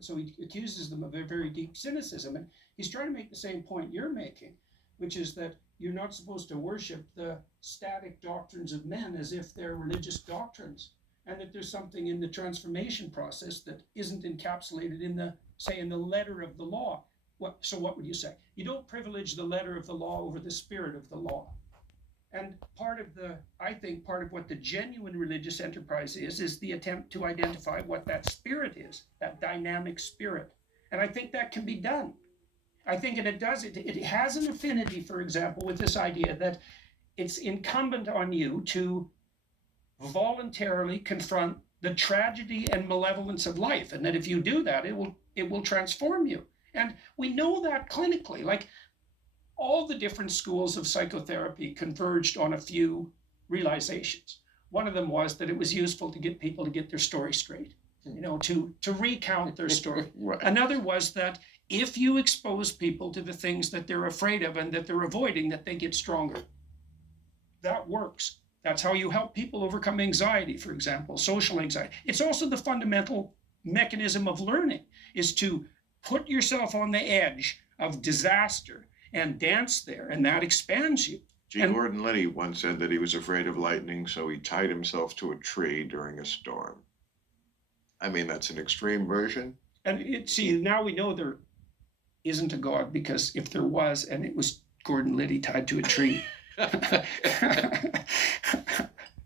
it. So he accuses them of a very deep cynicism. And he's trying to make the same point you're making, which is that you're not supposed to worship the static doctrines of men as if they're religious doctrines, and that there's something in the transformation process that isn't encapsulated in the, say, in the letter of the law. So what would you say? You don't privilege the letter of the law over the spirit of the law. And I think part of what the genuine religious enterprise is the attempt to identify what that spirit is, that dynamic spirit. And I think that can be done. I think, and it has an affinity, for example, with this idea that it's incumbent on you to voluntarily confront the tragedy and malevolence of life, and that if you do that, it will transform you. And we know that clinically. Like, all the different schools of psychotherapy converged on a few realizations. One of them was that it was useful to get people to get their story straight, to recount their story. Right. Another was that if you expose people to the things that they're afraid of and that they're avoiding, that they get stronger. That works. That's how you help people overcome anxiety, for example, social anxiety. It's also the fundamental mechanism of learning, is to put yourself on the edge of disaster and dance there, and that expands you. G. Gordon Liddy once said that he was afraid of lightning, so he tied himself to a tree during a storm. I mean, that's an extreme version. And now we know there isn't a God, because if there was, and it was Gordon Liddy tied to a tree,